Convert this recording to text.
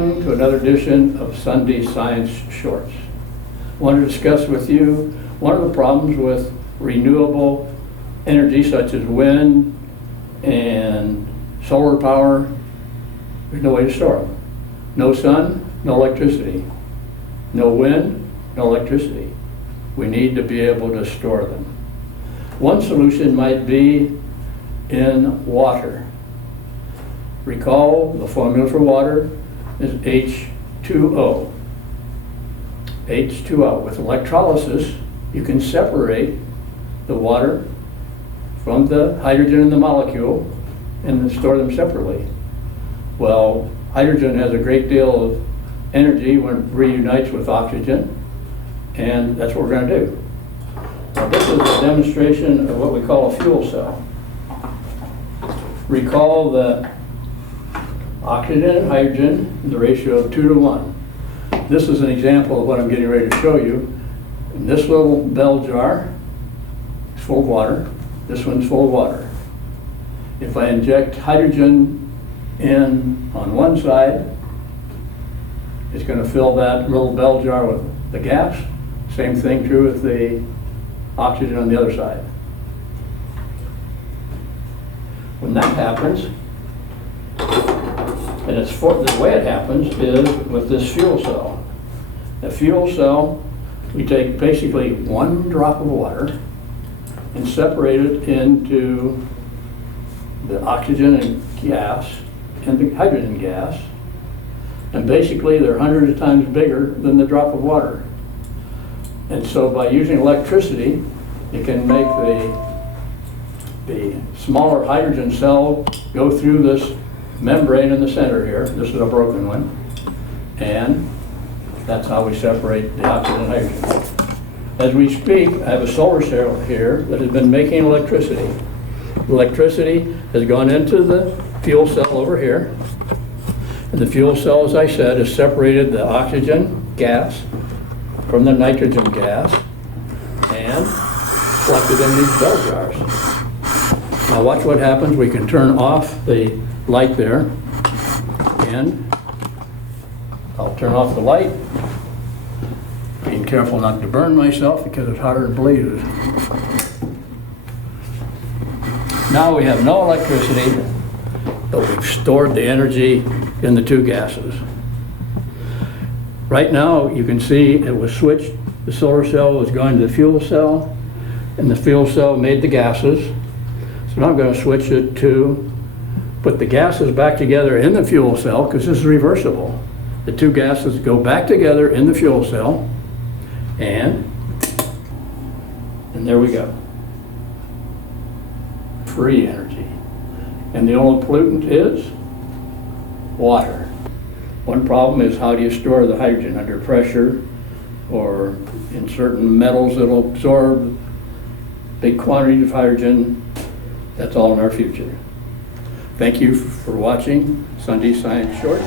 Welcome to another edition of Sunday Science Shorts. I want to discuss with you one of the problems with renewable energy such as wind and solar power. There's no way to store them. No sun, no electricity. No wind, no electricity. We need to be able to store them. One solution might be in water. Recall the formula for water is H2O. H2O. With electrolysis, you can separate the water from the hydrogen in the molecule and then store them separately. Well, hydrogen has a great deal of energy when it reunites with oxygen, and that's what we're going to do. Now, this is a demonstration of what we call a fuel cell. Recall that oxygen and hydrogen, the ratio of 2 to 1. This is an example of what I'm getting ready to show you. In this little bell jar is full of water. This one's full of water. If I inject hydrogen in on one side, it's going to fill that little bell jar with the gas. Same thing true with the oxygen on the other side. When that happens, and the way it happens is with this fuel cell. The fuel cell, we take basically one drop of water and separate it into the oxygen and gas and the hydrogen gas. And basically they're hundreds of times bigger than the drop of water. And so by using electricity, you can make the smaller hydrogen cell go through this membrane in the center here. This is a broken one. And that's how we separate the oxygen and hydrogen. As we speak, I have a solar cell here that has been making electricity. Electricity has gone into the fuel cell over here. And the fuel cell, as I said, has separated the oxygen gas from the nitrogen gas and collected in these bell jars. Now watch what happens. We can turn off the light there, and I'll turn off the light, being careful not to burn myself because it's hotter than blazes. Now we have no electricity, but we've stored the energy in the two gases. Right now you can see it was switched. The solar cell was going to the fuel cell, and the fuel cell made the gases. So now I'm going to switch it to put the gases back together in the fuel cell, because this is reversible. The two gases go back together in the fuel cell, and there we go. Free energy. And the only pollutant is water. One problem is, how do you store the hydrogen under pressure or in certain metals that will absorb big quantities of hydrogen? That's all in our future. Thank you for watching Sunday Science Shorts.